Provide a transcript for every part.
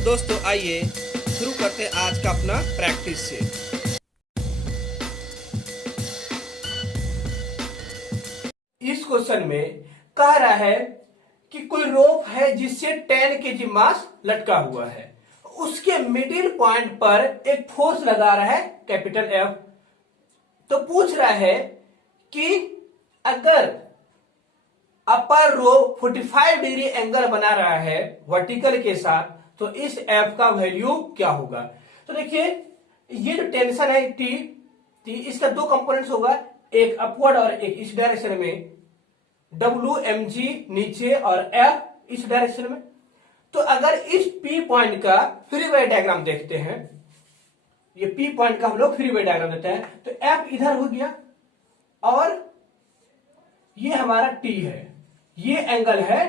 तो दोस्तों आइए शुरू करते हैं आज का अपना प्रैक्टिस से। इस क्वेश्चन में कह रहा है कि कोई रोप है जिससे 10 केजी मास लटका हुआ है, उसके मिडिल पॉइंट पर एक फोर्स लगा रहा है कैपिटल एफ। तो पूछ रहा है कि अगर अपर रो 45 डिग्री एंगल बना रहा है वर्टिकल के साथ, तो इस एफ का वैल्यू क्या होगा। तो देखिए ये जो टेंशन है टी इसका दो कंपोनेंट्स होगा, एक अपवर्ड और एक इस डायरेक्शन में, डब्ल्यू एम जी नीचे और एफ इस डायरेक्शन में। तो अगर इस पी पॉइंट का फ्री वे डायग्राम देखते हैं, ये पी पॉइंट का हम लोग फ्री वे डायग्राम देते हैं, तो एफ इधर हो गया और ये हमारा टी है, ये एंगल है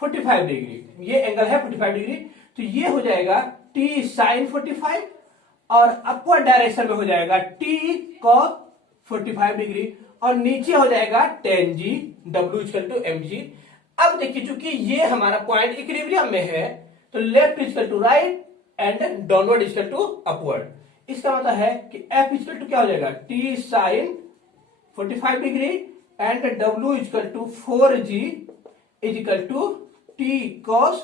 45 डिग्री, ये एंगल है 45 डिग्री। तो ये हो जाएगा टी साइन 45 और अपवर्ड डायरेक्शन में हो जाएगा टी कॉस 45 डिग्री और नीचे हो जाएगा tan g w equal to m g. अब देखिए चूंकि ये हमारा पॉइंट इक्विलिब्रियम में है, तो left equal to right and downward equal to upward. इसका मतलब है कि f इक्वल टू क्या हो जाएगा t sine 45 degree and w equal to 4g is equal to t cos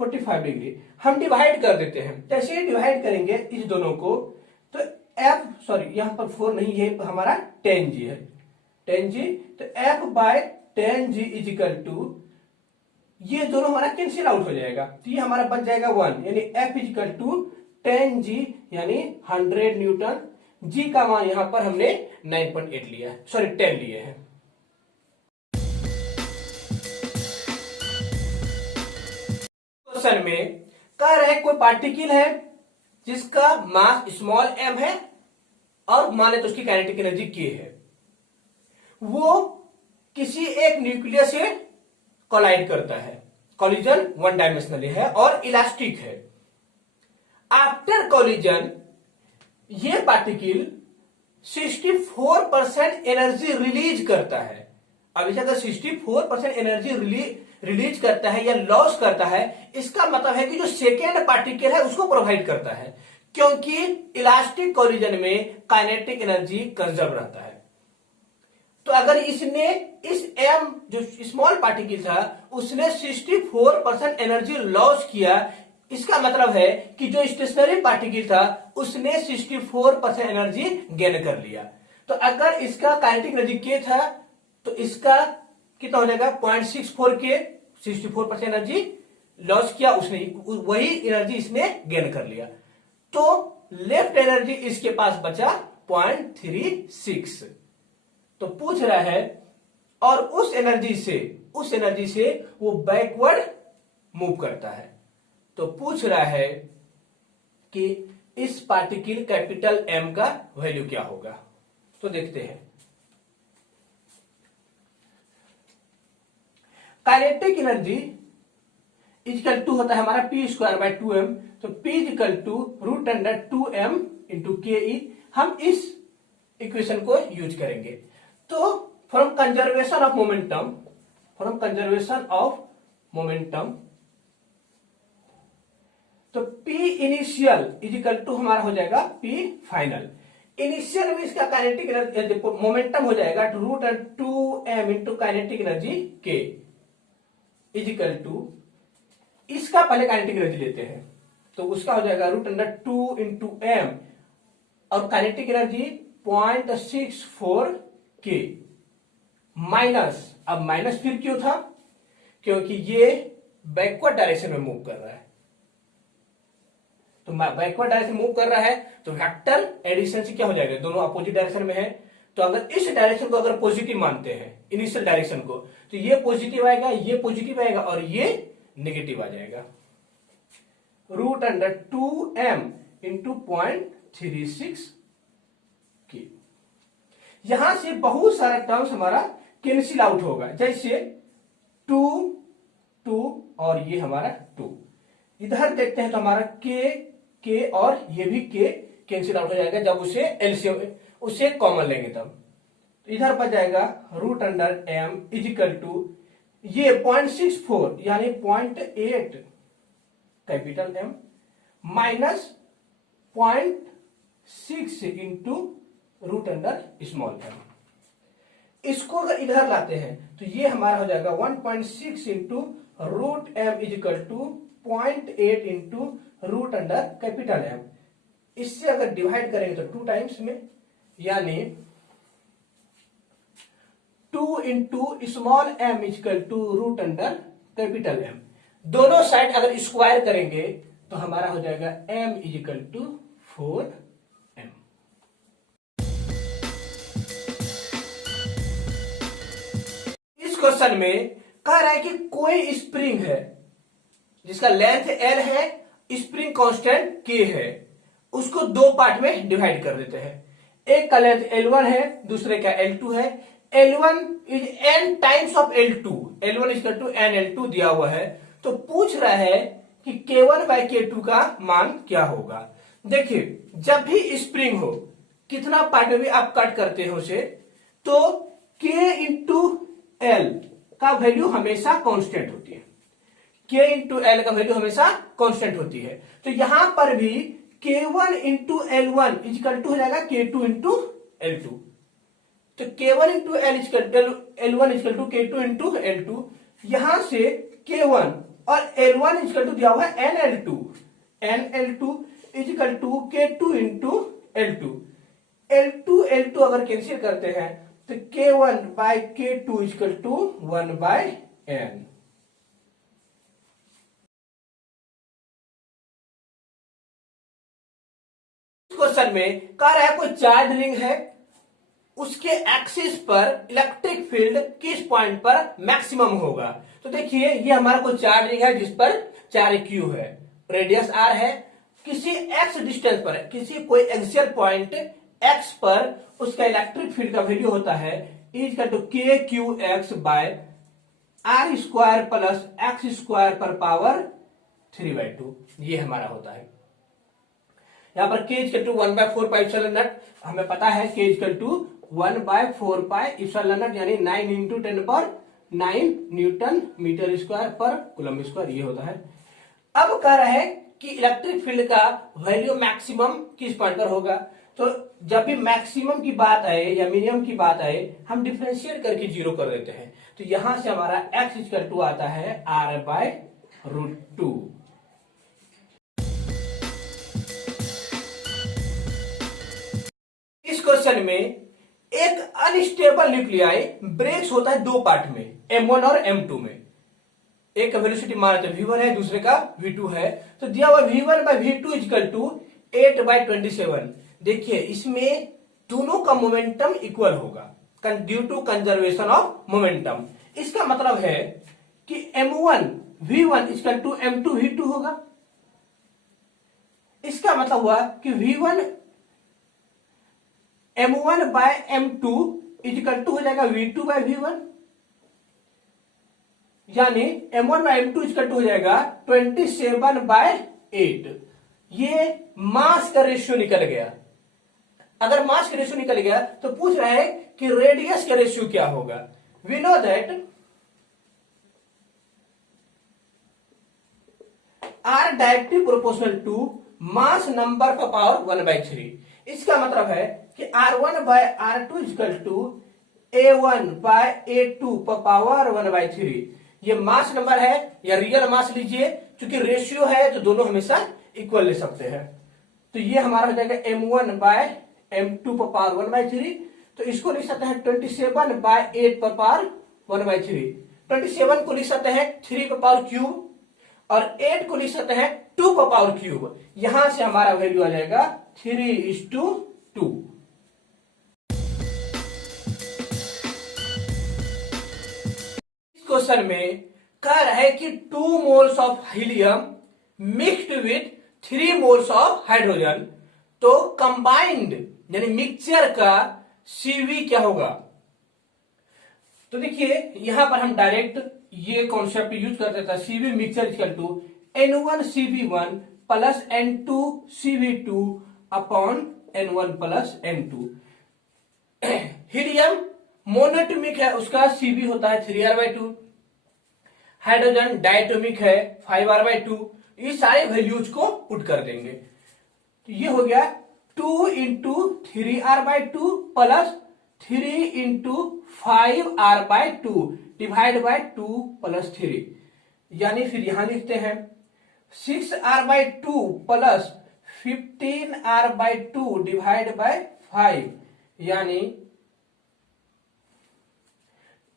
45 degree. हम डिवाइड कर देते हैं, जैसे ही डिवाइड करेंगे इस दोनों को, तो f सॉरी यहां पर 4 नहीं है, हमारा tan g है, tan g। तो f by tan g is equal to, ये दोनों हमारा कैंसिल आउट हो जाएगा, तो ये हमारा बच जाएगा 1, यानी f is equal to tan g यानी 100 न्यूटन। g का मान यहां पर हमने 9.8 लिया है, सॉरी 10 लिए हैं। क्वेश्चन में कह रहे कोई पार्टिकल है जिसका मास स्मॉल m है और मान ले तो उसकी काइनेटिक एनर्जी k है, वो किसी एक न्यूक्लियस से कोलाइड करता है, कॉलिजन वन डायमेंशनली है और इलास्टिक है। आफ्टर कॉलिजन ये पार्टिकल 64% एनर्जी रिलीज करता है। अब इसे अगर 64% एनर्जी रिलीज करता है या लॉस करता है, इसका मतलब है कि जो सेकेंड पार्टिकल है उसको प्रोवाइड करता है, क्योंकि इलास्टिक कोलिजन में काइनेटिक एनर्जी कंजर्व रहता है। तो अगर इसने इस m जो स्मॉल पार्टिकल था उसने 64% एनर्जी लॉस किया, इसका मतलब है कि जो स्टेशनरी पार्टिकल था उसने 64% एनर्जी गेन कर लिया। तो अगर इसका काइनेटिक एनर्जी k था तो इसका कितना हो जाएगा 0.64 के, 64% एनर्जी लॉस किया उसने, वही एनर्जी इसने गेन कर लिया। तो लेफ्ट एनर्जी इसके पास बचा 0.36। तो पूछ रहा है और उस एनर्जी से वो बैकवर्ड मूव करता है। तो पूछ रहा है कि इस पार्टिकल कैपिटल M का वैल्यू क्या होगा। तो देखते हैं, काइनेटिक एनर्जी इक्वल टू होता है हमारा पी स्क्वायर बाय 2m, तो p equal to root under 2m into k e. हम इस इक्वेशन को यूज करेंगे। तो फ्रॉम कंजर्वेशन ऑफ मोमेंटम, तो p initial is equal to हमारा हो जाएगा p फाइनल। इनिशियल में इसका काइनेटिक एनर्जी मोमेंटम हो जाएगा root under 2m into kinetic energy k is equal to, इसका पहले काइनेटिक एनर्जी लेते हैं, तो उसका हो जाएगा रूट अंडर 2 इंटू m और काइनेटिक एनर्जी 0.64 k माइनस, अब माइनस फिर क्यों था, क्योंकि ये बैकवर्ड डायरेक्शन में मूव कर रहा है। तो बैकवर्ड डायरेक्शन मूव कर रहा है तो वेक्टर एडिशन से क्या हो जाएगा, दोनों अपोजिट डायरेक्शन में है। तो अगर इस डायरेक्शन को अगर पॉजिटिव मानते हैं, इनिशियल डायरेक्शन को, तो ये पॉजिटिव आएगा, ये पॉजिटिव आएगा और ये नेगेटिव आ जाएगा। रूट अंडर 2m इंटू 0.36 की, यहां से बहुत सारा टर्म्स हमारा कैंसिल आउट होगा, जैसे 2 और ये हमारा 2। इधर देखते हैं तो हमारा k और ये भी k कैंसिल आउट हो जाएगा जब उसे एलसीएम उसे कॉमन लेंगे तब। तो इधर बच जाएगा root under m is equal to ये 0.64 यानी 0.8 capital M -0.6 into root under small m। इसको अगर इधर लाते हैं तो ये हमारा हो जाएगा 1.6 into root m is equal to 0.8 into root under capital M। इससे अगर डिवाइड करेंगे तो 2 टाइम्स में, यानी 2 into small m is equal to root under capital M। दोनों साइड अगर स्क्वायर करेंगे तो हमारा हो जाएगा m इजिकल टू 4m। इस क्वेश्चन में कह रहा है कि कोई स्प्रिंग है जिसका लेंथ L है, स्प्रिंग कांस्टेंट K है, उसको दो पार्ट में डिवाइड कर देते हैं। एक का लेंथ L1 है, दूसरे का L2 है। L1 is n times of L2, L1 is to n L2 दिया हुआ है। तो पूछ रहा है कि K1 बाय K2 का मान क्या होगा। देखिए, जब भी स्प्रिंग हो, कितना पार्ट में भी आप कट करते हो उसे, तो K इंटू L का वैल्यू हमेशा कांस्टेंट होती है। K इंटू L का वैल्यू हमेशा कांस्टेंट होती है। तो यहां पर भी K1 into L1 is equal to हो जाएगा K2 इंटू L2। तो K1 into L1 is equal to K2 into L2। यहां से K1 और L1 इजकल टू दिया हुआ है NL2 is equal to K2 into L2। L2 अगर कैंसिल करते हैं तो K1 by K2 is equal to 1 by n। Question में कह रहा है कोई चार्ज रिंग है, उसके एक्सिस पर इलेक्ट्रिक फील्ड किस पॉइंट पर मैक्सिमम होगा। तो देखिए, ये हमारा कोई चार्ज रिंग है जिस पर चार्ज Q है, रेडियस R है, किसी x डिस्टेंस पर, किसी कोई एक्सियल पॉइंट x पर उसका इलेक्ट्रिक फील्ड का वैल्यू होता है is to KQX by R square plus x square पर पावर 3/2। ये हमारा होता है। यहां पर K equal to 1/4 pi epsilon naught, हमें पता है K equal to 1/4 pi epsilon naught, यानी 9 इंटू 10⁹ न्यूटन मीटर स्क्वायर पर कूलम स्क्वायर, ये होता है। अब कह रहा है कि इलेक्ट्रिक फील्ड का वैल्यू मैक्सिमम किस पॉइंट पर होगा। तो जब भी मैक्सिमम की बात आए या मिनिमम की बात आए, हम डिफरेंशिएट करके 0 कर देते हैं। तो यहां से हमारा x इक्वल टू आता है R/√2। इस क्वेश्चन में एक अनस्टेबल न्यूक्लियाई ब्रेक्स होता है दो पार्ट में, M1 और M2 में। एक का वेलोसिटी मान लेते V1 है, दूसरे का V2 है। तो दिया हुआ V1 bye V2 equal to 8/27। देखिए, इसमें दोनों का मोमेंटम इक्वल होगा due to conservation of momentum. इसका मतलब है कि M1 V1 equal to M2 V2 होगा। इसका मतलब हुआ कि V1 M1 bye M2 equal to हो जाएगा V2 बाय V1, यानी M1 bye M2 equal to हो जाएगा 27/8। ये मास का रेशियो निकल गया। अगर मास का रेशियो निकल गया तो पूछ रहा है कि रेडियस का रेशियो क्या होगा। We know that r directly proportional to mass number पर पावर 1/3। इसका मतलब है कि R1 bye R2 equal to A1 bye A2 पर पावर 1/3। ये मास नंबर है या रियल मास लीजिए, क्योंकि रेशियो है तो दोनों हमेशा इक्वल ले सकते हैं। तो ये हमारा हो जाएगा M1 बाय M2 पर पावर 1/3। तो इसको लिख सकते हैं 27/8 पर पावर 1/3। 27 को लिख सकते हैं 3 पर पावर क्यूब और 8 को लिख सकते हैं 2 पर पावर क्यूब। यहां से हमारा वैल्यू आ जाएगा 3:2। क्वेश्चन में कह रहा है कि 2 moles of helium mixed with 3 moles of hydrogen, तो कंबाइंड यानी मिक्सचर का सीवी क्या होगा। तो देखिए, यहां पर हम डायरेक्ट ये कॉन्सेप्ट यूज कर देता है, CV mixture equal to N1CV1 प्लस N2CV2 upon N1 plus N2। Helium monoatomic है, उसका सीवी होता है 3R/2। हाइड्रोजन डायटोमिक है 5R/2। ये सारे वैल्यूज को पुट कर देंगे। तो ये हो गया 2 into 3r/2 plus 3 into 5r/2 divide by 2 plus 3, यानी फिर यहां लिखते हैं 6r/2 plus 15r/2 divide by 5, यानी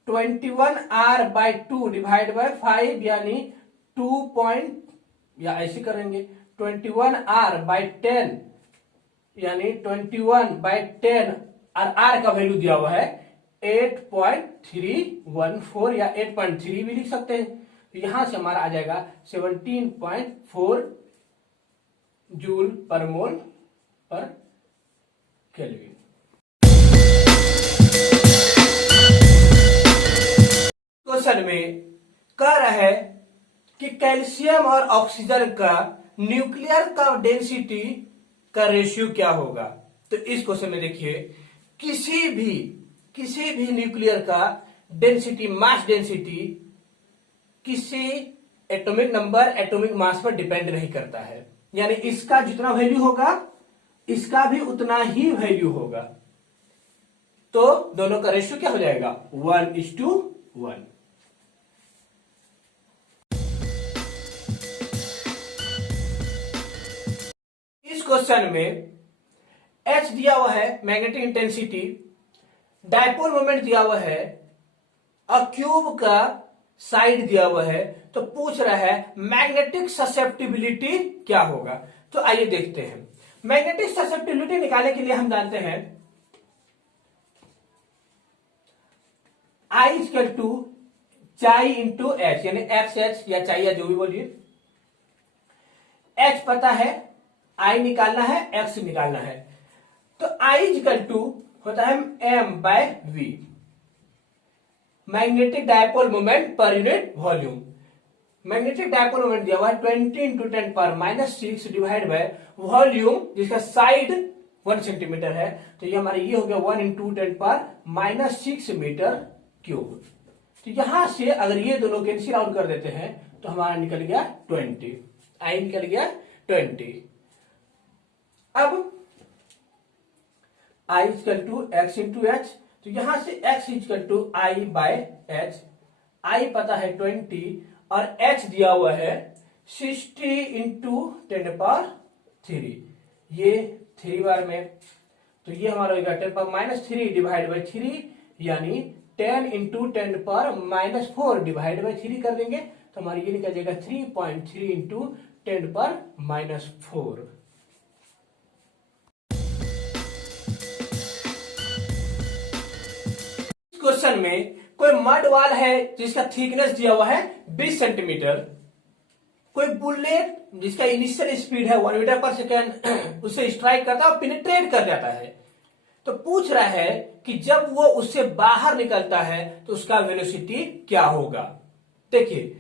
21r/2 डिवाइड बाय 5, यानी 2 या ऐसे करेंगे 21r/10, यानी 21/10, और r का वैल्यू दिया हुआ है 8.314 या 8.3 भी लिख सकते हैं। तो यहां से हमारा आ जाएगा 17.4 जूल पर मोल पर केल्विन। क्वेश्चन में कह रहा है कि कैल्शियम और ऑक्सीजन का न्यूक्लियर का डेंसिटी का रेशियो क्या होगा। तो इस क्वेश्चन में देखिए किसी भी न्यूक्लियर का डेंसिटी, मास डेंसिटी किसी एटॉमिक नंबर, एटॉमिक मास पर डिपेंड नहीं करता है, यानी इसका जितना वैल्यू होगा इसका भी उतना ही वैल्यू होगा। तो दोनों का रेशियो क्या हो जाएगा 1:1। इस क्वेश्चन में H दिया हुआ है मैग्नेटिक इंटेंसिटी, डायपोल मोमेंट दिया हुआ है और क्यूब का साइड दिया हुआ है। तो पूछ रहा है मैग्नेटिक ससेप्टिबिलिटी क्या होगा। तो आइए देखते हैं। मैग्नेटिक ससेप्टिबिलिटी निकालने के लिए हम जानते हैं I इक्वल टू चाई इंटू एच, यानी XH या चाई या जो भी बोलिए। H पता है, I निकालना है, X निकालना है। तो I इक्वल टू होता है m/v, magnetic dipole moment per unit volume. Magnetic dipole moment दिया हुआ है 20 इंटू 10⁻⁶ डिवाइड बाय वॉल्यूम जिसका साइड 1 सेंटीमीटर है। तो ये हमारे ये हो गया 1 इंटू 10⁻⁶ मीटर क्यूब। तो यहां से अगर ये दोनों कैंसिल आउट कर देते हैं तो हमारा निकल गया 20, I निकल गया 20। अब I equal to x into H, तो यहां से x equal to I/h, I पता है 20 और h दिया हुआ है 60 इंटू 10⁻3, ये 3 बार में। तो ये हमारा होगा 10⁻³ डिवाइड बाई 3, यानी 10 इंटू 10⁻⁴ डिवाइड बाई 3 कर देंगे तो हमारी ये निकल जाएगा 3.3 इंटू 10⁻⁴। क्वेश्चन में कोई मड वॉल है जिसका थिकनेस दिया हुआ है 20 सेंटीमीटर, कोई बुलेट जिसका इनिशियल स्पीड है 1 मीटर पर सेकेंड उससे स्ट्राइक करता है और पेनिट्रेट कर जाता है। तो पूछ रहा है कि जब वो उससे बाहर निकलता है तो उसका वेलोसिटी क्या होगा। देखिए,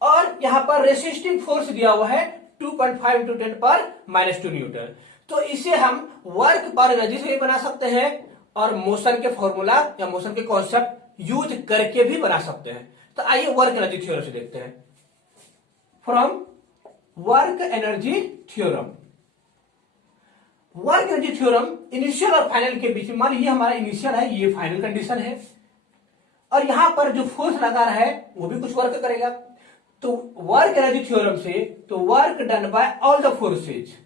और यहां पर रेसिस्टिंग फोर्स दिया हुआ है 2.5 इंटू 10⁻⁻² न्यूटन। तो इसे हम वर्क पर एनर्जी से भी बना सकते हैं और मोशन के फॉर्मूला या मोशन के कॉन्सेप्ट यूज करके भी बना सकते हैं। तो आइए वर्क एनर्जी थ्योरम से देखते हैं। From work energy theorem, work energy theorem initial और फाइनल के बीच में, मान लीजिए हमारा इनिशियल है, ये फाइनल कंडीशन है और यहां पर जो फोर्स लगा रहा है वो भी कुछ वर्क करेगा। तो वर्क एनर्जी थ्योरम से तो work done by all the forces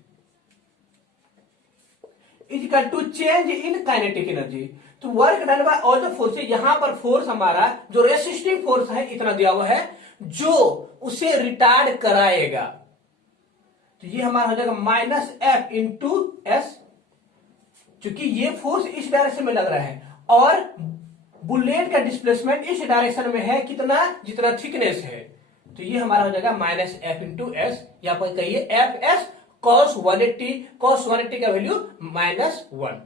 equal to change in kinetic energy. तो work done by all the forces, यहां पर फोर्स हमारा जो रेसिस्टिंग फोर्स है इतना दिया हुआ है जो उसे रिटार्ड कराएगा। तो ये हमारा हो जाएगा -F इंटू एस, क्योंकि ये फोर्स इस डायरेक्शन में लग रहा है और बुलेट का डिस्प्लेसमेंट इस डायरेक्शन में है कितना, जितना थिकनेस है। तो ये हमारा हो जाएगा -F इंटू एस, यहां पर कहिए Fs cos 180, cos 180 का value -1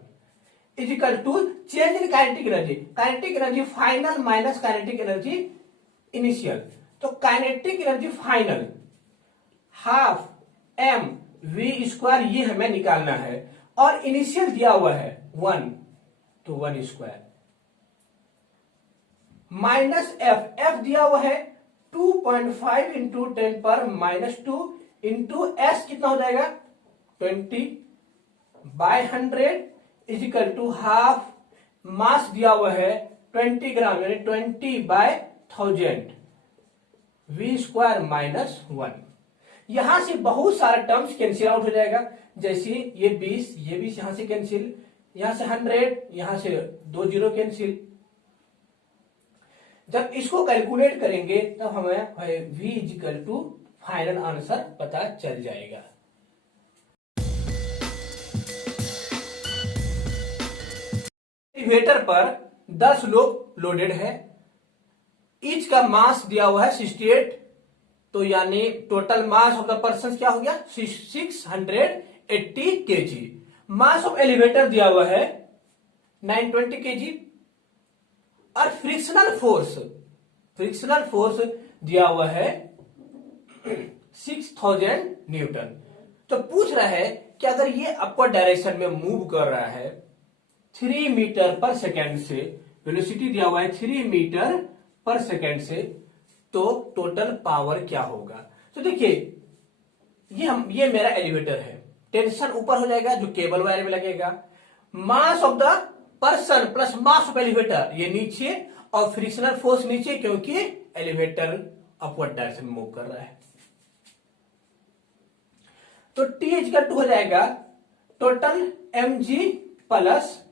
is equal to change in kinetic energy, kinetic energy final minus kinetic energy initial. तो kinetic energy final half mv² ये हमें निकालना है और इनिशियल दिया हुआ है 1, तो 1² -F, F दिया हुआ है 2.5 इंटू 10⁻² इंटू एस कितना हो जाएगा 20/100 is equal to half mass दिया हुआ है 20 ग्राम यानी 20/1000 v² माइनस 1। यहां से बहुत सारे टर्म्स कैंसिल आउट हो जाएगा, जैसे ये 20 यहां से कैंसिल, यहां से 100 यहां से 2 जीरो कैंसिल। जब इसको कैलकुलेट करेंगे तब हमें v equal to final answer पता चल जाएगा। एलिवेटर पर 10 लोग लोडेड है, ईच का मास दिया हुआ है 68, तो यानी total mass of the person क्या हो गया 680 केजी। मास ऑफ एलिवेटर दिया हुआ है 920 केजी और फ्रिक्शनल फोर्स दिया हुआ है 6000 न्यूटन। तो पूछ रहा है कि अगर ये अपवर्ड डायरेक्शन में मूव कर रहा है 3 मीटर पर सेकेंड से, वेलोसिटी दिया हुआ है 3 मीटर पर सेकेंड से, तो टोटल पावर क्या होगा। तो देखिए ये मेरा एलिवेटर है, टेंशन ऊपर हो जाएगा जो केबल वायर में लगेगा, mass of the person plus mass of elevator ये नीचे, और फ्रिक्शनल फोर्स नीचे क्योंकि एलिवेटर अपवर्ड डायरेक्शन में मूव कर रहा है। तो T इक्वल टू हो जाएगा टोटल mg प्लस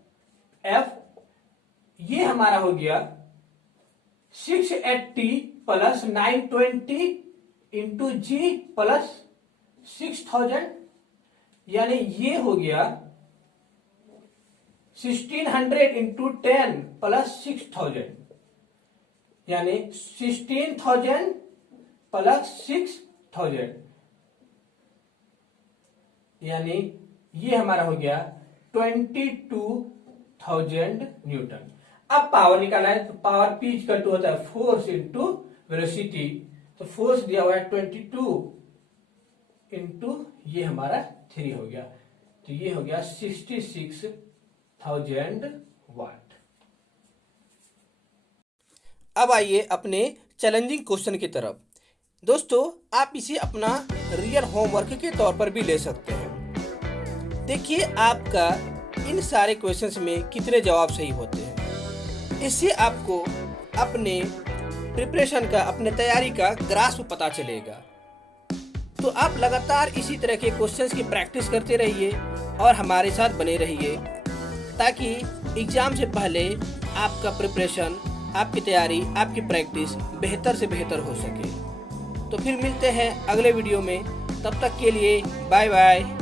F, ये हमारा हो गया 680 प्लस 920 इंटू जी प्लस 6000, यानी ये हो गया 1600 इंटू 10 प्लस 6000, यानी 16000 प्लस 6000, यानी ये हमारा हो गया 22,000 न्यूटन। अब पावर निकालना है, तो पावर P इक्वल टू होता है फोर्स इंटू वेलोसिटी, तो फोर्स दिया हुआ है 22 इंटू ये हमारा 3 हो गया, तो ये हो गया 66,000 वाट। अब आइए अपने चैलेंजिंग क्वेश्चन की तरफ। दोस्तों आप इसे अपना रियल होमवर्क के तौर पर भी ले सकते हैं। देखिए आपका इन सारे क्वेश्चंस में कितने जवाब सही होते हैं, इससे आपको अपने प्रिपरेशन का, अपने तैयारी का ग्रास्प पता चलेगा। तो आप लगातार इसी तरह के क्वेश्चंस की प्रैक्टिस करते रहिए और हमारे साथ बने रहिए, ताकि एग्ज़ाम से पहले आपका प्रिपरेशन, आपकी तैयारी, आपकी प्रैक्टिस बेहतर से बेहतर हो सके। तो फिर मिलते हैं अगले वीडियो में, तब तक के लिए बाय बाय।